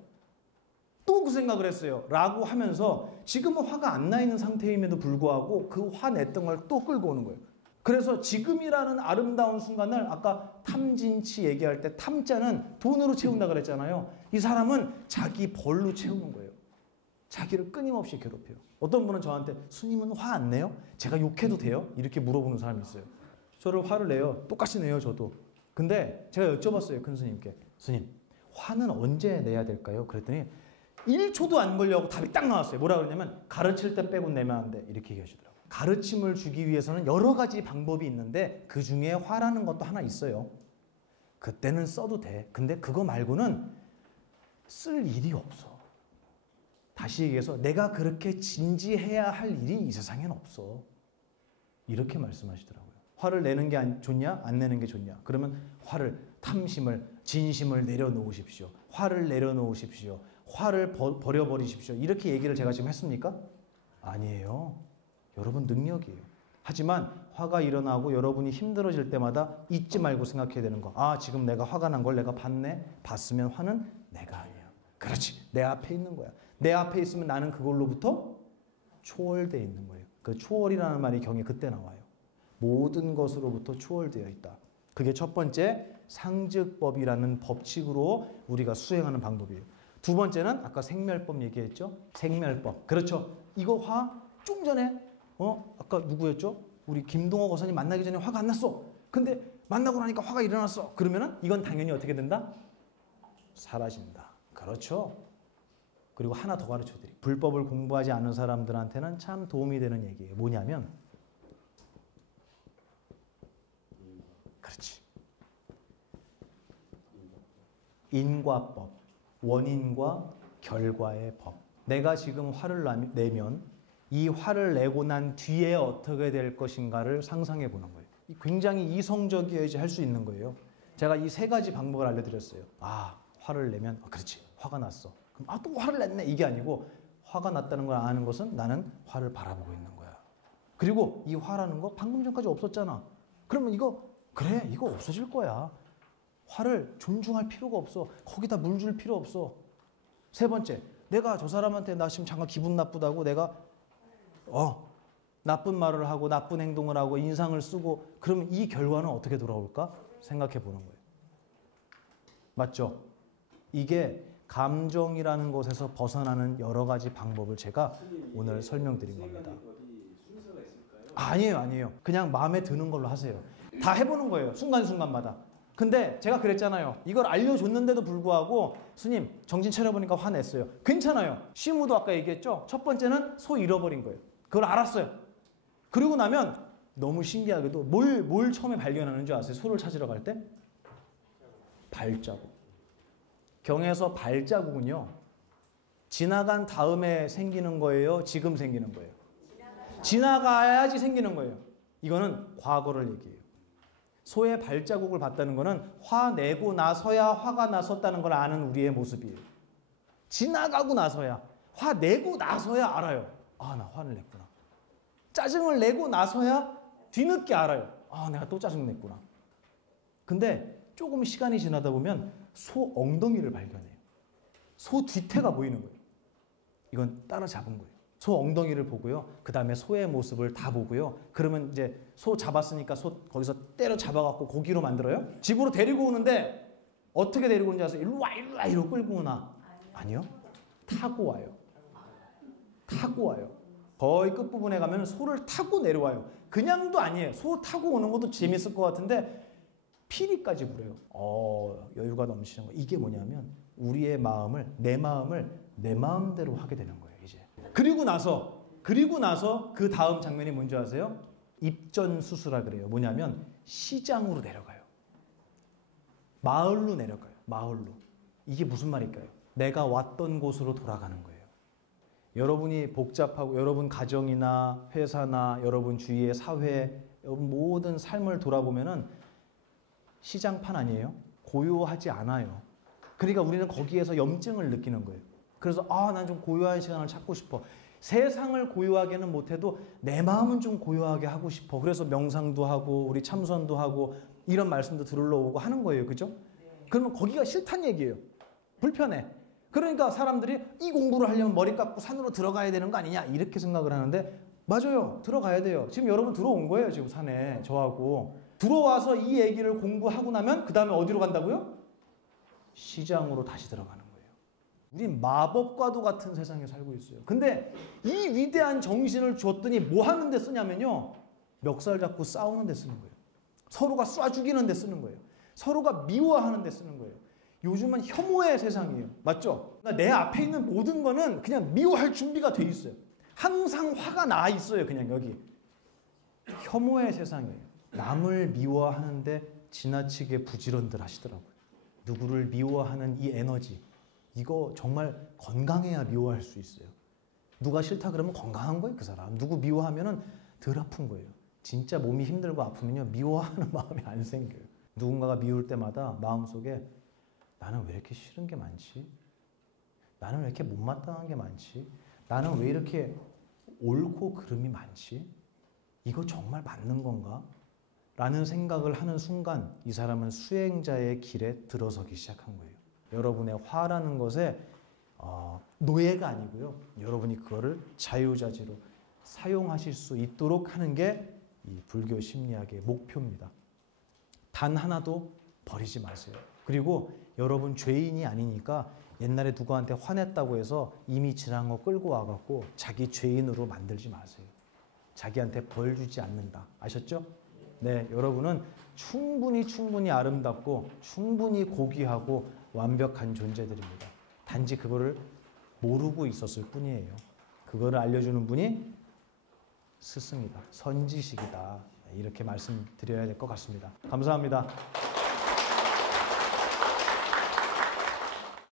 또 그 생각을 했어요. 라고 하면서 지금은 화가 안 나 있는 상태임에도 불구하고 그 화 냈던 걸 또 끌고 오는 거예요. 그래서 지금이라는 아름다운 순간을 아까 탐진치 얘기할 때 탐자는 돈으로 채운다 그랬잖아요. 이 사람은 자기 벌로 채우는 거예요. 자기를 끊임없이 괴롭혀요. 어떤 분은 저한테 스님은 화 안 내요? 제가 욕해도 돼요? 이렇게 물어보는 사람이 있어요. 저를 화를 내요. 똑같이 내요 저도. 근데 제가 여쭤봤어요. 큰 스님께. 스님 화는 언제 내야 될까요? 그랬더니 1초도 안 걸려고 답이 딱 나왔어요. 뭐라 그러냐면 가르칠 때 빼고 내면 안 돼. 이렇게 얘기하시더라고요. 가르침을 주기 위해서는 여러 가지 방법이 있는데 그 중에 화라는 것도 하나 있어요. 그때는 써도 돼. 근데 그거 말고는 쓸 일이 없어. 다시 얘기해서 내가 그렇게 진지해야 할 일이 이 세상엔 없어. 이렇게 말씀하시더라고요. 화를 내는 게 좋냐? 안 내는 게 좋냐? 그러면 화를, 탐심을, 진심을 내려놓으십시오. 화를 내려놓으십시오. 화를 버려버리십시오. 이렇게 얘기를 제가 지금 했습니까? 아니에요. 여러분 능력이에요. 하지만 화가 일어나고 여러분이 힘들어질 때마다 잊지 말고 생각해야 되는 거. 아, 지금 내가 화가 난 걸 내가 봤네. 봤으면 화는 내가 아니야. 그렇지. 내 앞에 있는 거야. 내 앞에 있으면 나는 그걸로부터 초월되어 있는 거예요. 그 초월이라는 말이 경에 그때 나와요. 모든 것으로부터 초월되어 있다. 그게 첫 번째 상즉법이라는 법칙으로 우리가 수행하는 방법이에요. 두 번째는 아까 생멸법 얘기했죠? 생멸법. 그렇죠. 이거 화 좀 전에 아까 누구였죠? 우리 김동호 거사님 만나기 전에 화가 안 났어. 근데 만나고 나니까 화가 일어났어. 그러면은 이건 당연히 어떻게 된다? 사라진다. 그렇죠. 그리고 하나 더 가르쳐 드릴게요. 불법을 공부하지 않은 사람들한테는 참 도움이 되는 얘기예요. 뭐냐면 그렇지. 인과법. 원인과 결과의 법. 내가 지금 화를 내면 이 화를 내고 난 뒤에 어떻게 될 것인가를 상상해 보는 거예요. 굉장히 이성적이어야지 할 수 있는 거예요. 제가 이 세 가지 방법을 알려드렸어요. 아, 화를 내면 그렇지. 화가 났어. 그럼 또 화를 냈네. 이게 아니고 화가 났다는 걸 아는 것은 나는 화를 바라보고 있는 거야. 그리고 이 화라는 거 방금 전까지 없었잖아. 그러면 이거 그래. 이거 없어질 거야. 화를 존중할 필요가 없어. 거기다 물 줄 필요 없어. 세 번째, 내가 저 사람한테 나 지금 잠깐 기분 나쁘다고 내가 나쁜 말을 하고 나쁜 행동을 하고 인상을 쓰고 그러면 이 결과는 어떻게 돌아올까? 생각해 보는 거예요. 맞죠? 이게 감정이라는 것에서 벗어나는 여러 가지 방법을 제가 오늘 설명드린 겁니다. 아니에요. 그냥 마음에 드는 걸로 하세요. 다 해보는 거예요. 순간순간마다. 근데 제가 그랬잖아요. 이걸 알려줬는데도 불구하고 스님 정신 차려보니까 화냈어요. 괜찮아요. 시무도 아까 얘기했죠. 첫 번째는 소 잃어버린 거예요. 그걸 알았어요. 그러고 나면 너무 신기하게도 뭘 처음에 발견하는 줄 아세요? 소를 찾으러 갈 때? 발자국. 경에서 발자국은요. 지나간 다음에 생기는 거예요? 지금 생기는 거예요? 지나가야지 생기는 거예요. 이거는 과거를 얘기해요. 소의 발자국을 봤다는 거는 화내고 나서야 화가 났었다는 걸 아는 우리의 모습이에요. 지나가고 나서야, 화내고 나서야 알아요. 아, 나 화를 냈구나. 짜증을 내고 나서야 뒤늦게 알아요. 아, 내가 또 짜증 냈구나. 근데 조금 시간이 지나다 보면 소 엉덩이를 발견해요. 소 뒤태가 보이는 거예요. 이건 따라잡은 거예요. 소 엉덩이를 보고요. 그 다음에 소의 모습을 다 보고요. 그러면 이제 소 잡았으니까 소 거기서 때려 잡아갖고 고기로 만들어요. 집으로 데리고 오는데 어떻게 데리고 오는지 아세요? 일로 와 이러고 끌고 오나? 아니요. 타고 와요. 타고 와요. 거의 끝부분에 가면 소를 타고 내려와요. 그냥도 아니에요. 소 타고 오는 것도 재밌을 것 같은데 피리까지 부려요. 여유가 넘치는 거. 이게 뭐냐면 우리의 마음을 내 마음대로 하게 되는 거예요. 이제. 그리고 나서 그 다음 장면이 뭔지 아세요? 입전수수라 그래요. 뭐냐면 시장으로 내려가요. 마을로 내려가요. 마을로. 이게 무슨 말일까요? 내가 왔던 곳으로 돌아가는 거예요. 여러분이 복잡하고 여러분 가정이나 회사나 여러분 주위의 사회 여러분 모든 삶을 돌아보면은 시장판 아니에요? 고요하지 않아요. 그러니까 우리는 거기에서 염증을 느끼는 거예요. 그래서 난 좀 고요한 시간을 찾고 싶어. 세상을 고요하게는 못해도 내 마음은 좀 고요하게 하고 싶어. 그래서 명상도 하고 우리 참선도 하고 이런 말씀도 들으러 오고 하는 거예요. 그죠? 그러면 거기가 싫다는 얘기예요. 불편해. 그러니까 사람들이 이 공부를 하려면 머리 깎고 산으로 들어가야 되는 거 아니냐 이렇게 생각을 하는데 맞아요. 들어가야 돼요. 지금 여러분 들어온 거예요. 지금 산에 저하고. 들어와서 이 얘기를 공부하고 나면 그 다음에 어디로 간다고요? 시장으로 다시 들어가는 거예요. 우린 마법과도 같은 세상에 살고 있어요. 근데 이 위대한 정신을 줬더니 뭐 하는 데 쓰냐면요. 멱살 잡고 싸우는 데 쓰는 거예요. 서로가 쏴 죽이는 데 쓰는 거예요. 서로가 미워하는 데 쓰는 거예요. 요즘은 혐오의 세상이에요. 맞죠? 그러니까 내 앞에 있는 모든 거는 그냥 미워할 준비가 돼 있어요. 항상 화가 나 있어요. 그냥 여기. 혐오의 세상이에요. 남을 미워하는데 지나치게 부지런들 하시더라고요. 누구를 미워하는 이 에너지. 이거 정말 건강해야 미워할 수 있어요. 누가 싫다 그러면 건강한 거예요. 그 사람. 누구 미워하면 덜 아픈 거예요. 진짜 몸이 힘들고 아프면요. 미워하는 마음이 안 생겨요. 누군가가 미울 때마다 마음속에 나는 왜 이렇게 싫은 게 많지? 나는 왜 이렇게 못마땅한 게 많지? 나는 왜 이렇게 옳고 그름이 많지? 이거 정말 맞는 건가? 라는 생각을 하는 순간 이 사람은 수행자의 길에 들어서기 시작한 거예요. 여러분의 화라는 것에 노예가 아니고요. 여러분이 그거를 자유자재로 사용하실 수 있도록 하는 게 이 불교 심리학의 목표입니다. 단 하나도 버리지 마세요. 그리고 여러분 죄인이 아니니까 옛날에 누구한테 화냈다고 해서 이미 지난 거 끌고 와갖고 자기 죄인으로 만들지 마세요. 자기한테 벌 주지 않는다. 아셨죠? 네, 여러분은 충분히 아름답고 충분히 고귀하고 완벽한 존재들입니다. 단지 그거를 모르고 있었을 뿐이에요. 그거를 알려주는 분이 스승이다. 선지식이다. 이렇게 말씀드려야 될 것 같습니다. 감사합니다.